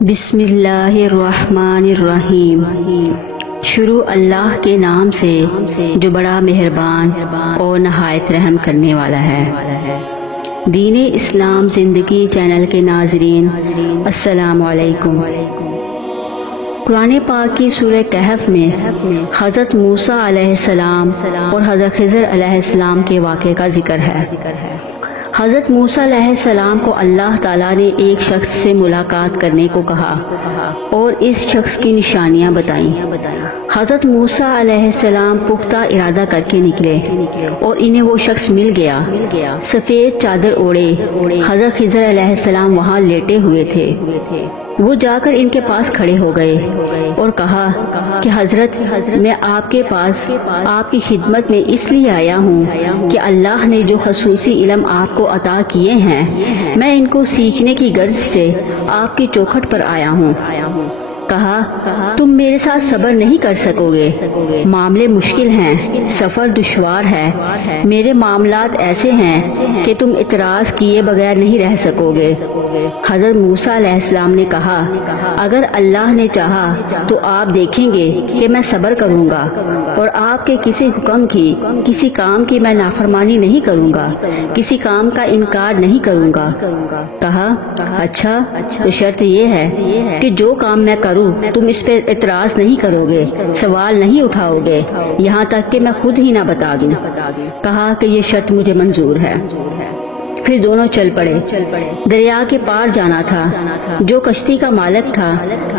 بسم اللہ الرحمن الرحیم۔ شروع اللہ کے نام سے جو بڑا مہربان اور نہایت رحم کرنے والا ہے۔ دین اسلام زندگی چینل کے ناظرین السلام علیکم۔ قرآن پاک کی سورہ کہف میں حضرت موسیٰ علیہ السلام اور حضرت خضر علیہ السلام کے واقعے کا ذکر ہے۔ حضرت موسیٰ علیہ السلام کو اللہ تعالیٰ نے ایک شخص سے ملاقات کرنے کو کہا اور اس شخص کی نشانیاں بتائیں۔ حضرت موسیٰ علیہ السلام پختہ ارادہ کر کے نکلے اور انہیں وہ شخص مل گیا۔ سفید چادر اوڑے حضرت خضر علیہ السلام وہاں لیٹے ہوئے تھے۔ وہ جا کر ان کے پاس کھڑے ہو گئے اور کہا کہ حضرت میں آپ کے پاس آپ کی خدمت میں اس لیے آیا ہوں کہ اللہ نے جو خصوصی علم آپ کو عطا کیے ہیں میں ان کو سیکھنے کی غرض سے آپ کی چوکھٹ پر آیا ہوں۔ کہا تم میرے ساتھ صبر نہیں کر سکو گے، معاملے مشکل ہیں، سفر دشوار ہے، میرے معاملات ایسے ہیں کہ تم اعتراض کیے بغیر نہیں رہ سکو گے۔ حضرت موسیٰ علیہ السلام نے کہا اگر اللہ نے چاہا تو آپ دیکھیں گے کہ میں صبر کروں گا اور آپ کے کسی حکم کی کسی کام کی میں نافرمانی نہیں کروں گا، کسی کام کا انکار نہیں کروں گا۔ کہا اچھا تو شرط یہ ہے کہ جو کام میں کروں تم اس پہ اعتراض نہیں کرو گے، سوال نہیں اٹھاؤ گے یہاں تک کہ میں خود ہی نہ بتا دوں۔ کہا کہ یہ شرط مجھے منظور ہے۔ پھر دونوں چل پڑے۔ دریا کے پار جانا تھا۔ جو کشتی کا مالک تھا،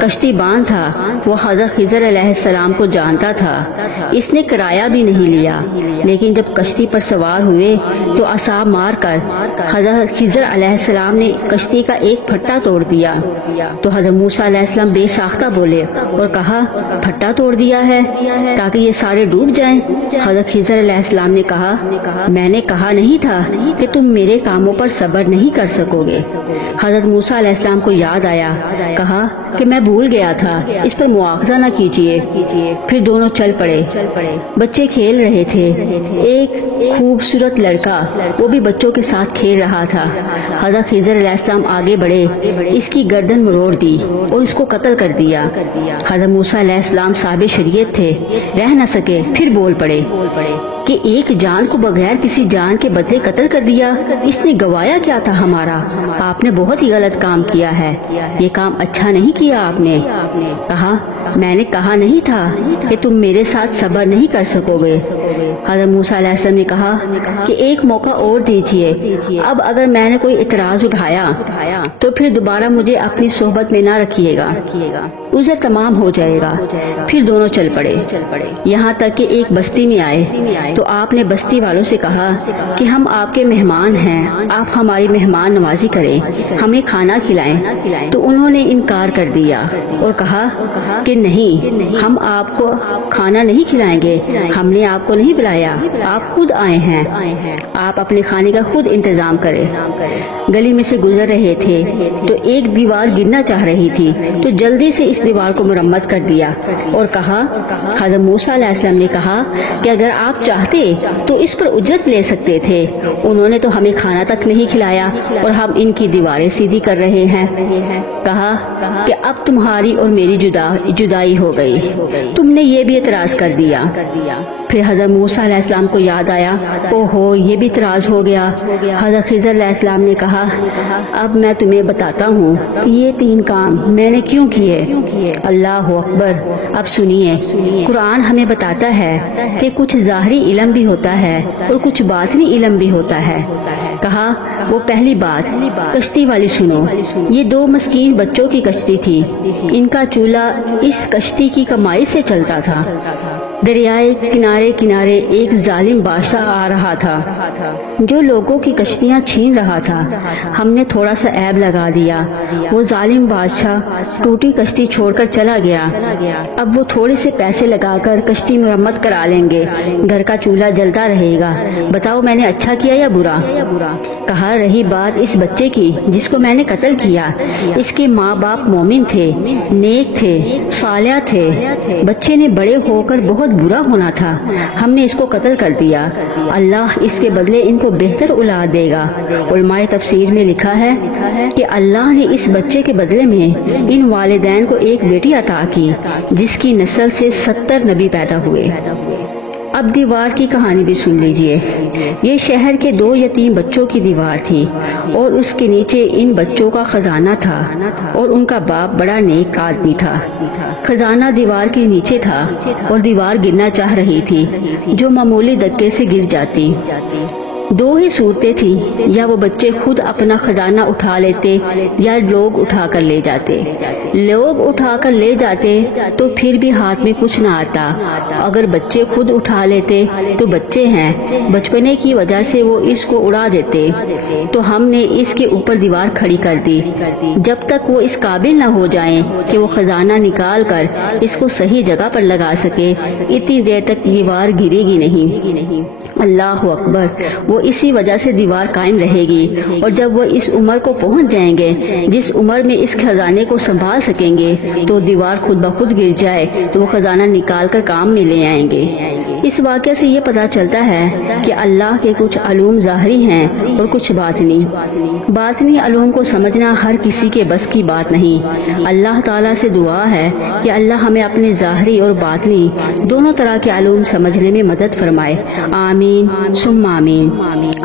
کشتی باندھ تھا، وہ حضرت خضر علیہ السلام کو جانتا تھا۔ اس نے کرایہ بھی نہیں لیا، لیکن جب کشتی پر سوار ہوئے تو عصا مار کر حضرت خضر علیہ السلام نے کشتی کا ایک پھٹا توڑ دیا۔ تو حضرت موسیٰ علیہ السلام بے ساختہ بولے اور کہا پھٹا توڑ دیا ہے تاکہ یہ سارے ڈوب جائیں۔ حضرت خضر علیہ السلام نے کہا میں نے کہا نہیں تھا کہ تم میرے کاموں پر صبر نہیں کر سکو گے۔ حضرت موسیٰ علیہ السلام کو یاد آیا، کہا کہ میں بھول گیا تھا، اس پر مواخذہ نہ کیجیے۔ پھر دونوں چل پڑے۔ بچے کھیل رہے تھے۔ ایک خوبصورت لڑکا وہ بھی بچوں کے ساتھ کھیل رہا تھا۔ حضرت خضر علیہ السلام آگے بڑھے، اس کی گردن مروڑ دی اور اس کو قتل کر دیا۔ حضرت موسیٰ علیہ السلام صاحب شریعت تھے، رہ نہ سکے، پھر بول پڑے کہ ایک جان کو بغیر کسی جان کے بدلے قتل کر دیا، اس نے گوایا کیا تھا ہمارا؟ آپ نے بہت ہی غلط کام کیا ہے، یہ کام اچھا نہیں کیا آپ نے۔ کہا میں نے کہا نہیں تھا کہ تم میرے ساتھ صبر نہیں کر سکو گے۔ حضرت موسیٰ علیہ السلام نے کہا کہ ایک موقع اور دیجیے، اب اگر میں نے کوئی اعتراض اٹھایا تو پھر دوبارہ مجھے اپنی صحبت میں نہ رکھیے گا، عذر تمام ہو جائے گا۔ پھر دونوں چل پڑے، یہاں تک کہ ایک بستی میں آئے تو آپ نے بستی والوں سے کہا کہ ہم آپ کے مہمان ہیں، آپ ہماری مہمان نوازی کریں، ہمیں کھانا کھلائیں۔ تو انہوں نے انکار کر دیا اور کہا کہ نہیں، ہم آپ کو کھانا نہیں کھلائیں گے، ہم نے آپ کو نہیں بلایا، آپ خود آئے ہیں، آپ اپنے کھانے کا خود انتظام کریں۔ گلی میں سے گزر رہے تھے تو ایک دیوار گرنا چاہ رہی تھی تو جلدی سے اس دیوار کو مرمت کر دیا اور کہا حضرت موسیٰ علیہ السلام نے کہا کہ اگر آپ چاہتے تو اس پر اجرت لے سکتے تھے، انہوں نے تو ہمیں کھانا تک نہیں کھلایا اور ہم ان کی دیواریں سیدھی کر رہے ہیں۔ کہا کہ اب تمہاری اور میری جدائی ہو گئی، تم نے یہ بھی اعتراض کر دیا۔ پھر حضرت موسیٰ علیہ السلام کو یاد آیا، اوہو یہ بھی اعتراض ہو گیا۔ حضرت خضر علیہ السلام نے کہا اب میں تمہیں بتاتا ہوں کہ یہ 3 کام میں نے کیوں کیے۔ اللہ اکبر۔ اب سنیے، قرآن ہمیں بتاتا ہے کہ کچھ ظاہری علم بھی ہوتا ہے اور کچھ باطنی علم بھی ہوتا ہے۔ کہا وہ پہلی بات کشتی والی سنو، یہ 2 مسکین بچوں کی کشتی تھی، ان کا چولہا اس کشتی کی کمائی سے چلتا تھا۔ دریائے کنارے کنارے ایک ظالم بادشاہ آ رہا تھا جو لوگوں کی کشتیاں چھین رہا تھا۔ ہم نے تھوڑا سا عیب لگا دیا، وہ ظالم بادشاہ ٹوٹی کشتی چھوڑ کر چلا گیا۔ اب وہ تھوڑے سے پیسے لگا کر کشتی مرمت کرا لیں گے، گھر کا چولہا جلتا رہے گا۔ بتاؤ میں نے اچھا کیا یا برا؟ کہا رہی بات اس بچے کی جس کو میں نے قتل کیا، اس کے ماں باپ مومن تھے، نیک تھے، صالح تھے، بچے نے بڑے ہو کر بہت برا ہونا تھا، ہم نے اس کو قتل کر دیا، اللہ اس کے بدلے ان کو بہتر اولاد دے گا۔ علماء تفسیر میں لکھا ہے کہ اللہ نے اس بچے کے بدلے میں ان والدین کو ایک بیٹی عطا کی جس کی نسل سے 70 نبی پیدا ہوئے۔ اب دیوار کی کہانی بھی سن لیجئے۔ یہ شہر کے 2 یتیم بچوں کی دیوار تھی اور اس کے نیچے ان بچوں کا خزانہ تھا اور ان کا باپ بڑا نیک آدمی تھا۔ خزانہ دیوار کے نیچے تھا اور دیوار گرنا چاہ رہی تھی جو معمولی دھکے سے گر جاتی۔ 2 ہی صورتیں تھیں، یا وہ بچے خود اپنا خزانہ اٹھا لیتے یا لوگ اٹھا کر لے جاتے۔ لوگ اٹھا کر لے جاتے تو پھر بھی ہاتھ میں کچھ نہ آتا، اگر بچے خود اٹھا لیتے تو بچے ہیں، بچپنے کی وجہ سے وہ اس کو اڑا دیتے۔ تو ہم نے اس کے اوپر دیوار کھڑی کر دی جب تک وہ اس قابل نہ ہو جائیں کہ وہ خزانہ نکال کر اس کو صحیح جگہ پر لگا سکے، اتنی دیر تک دیوار گرے گی نہیں۔ اللہ اکبر، وہ اسی وجہ سے دیوار قائم رہے گی، اور جب وہ اس عمر کو پہنچ جائیں گے جس عمر میں اس خزانے کو سنبھال سکیں گے تو دیوار خود بخود گر جائے تو وہ خزانہ نکال کر کام میں لے آئیں گے۔ اس واقعے سے یہ پتہ چلتا ہے کہ اللہ کے کچھ علوم ظاہری ہیں اور کچھ باطنی۔ باطنی علوم کو سمجھنا ہر کسی کے بس کی بات نہیں۔ اللہ تعالیٰ سے دعا ہے کہ اللہ ہمیں اپنے ظاہری اور باطنی دونوں طرح کے علوم سمجھنے میں مدد فرمائے، آمین ثم آمین۔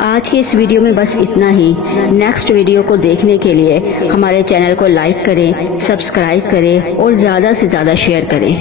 آج کے اس ویڈیو میں بس اتنا ہی۔ نیکسٹ ویڈیو کو دیکھنے کے لیے ہمارے چینل کو لائک کریں، سبسکرائب کریں اور زیادہ سے زیادہ شیئر کریں۔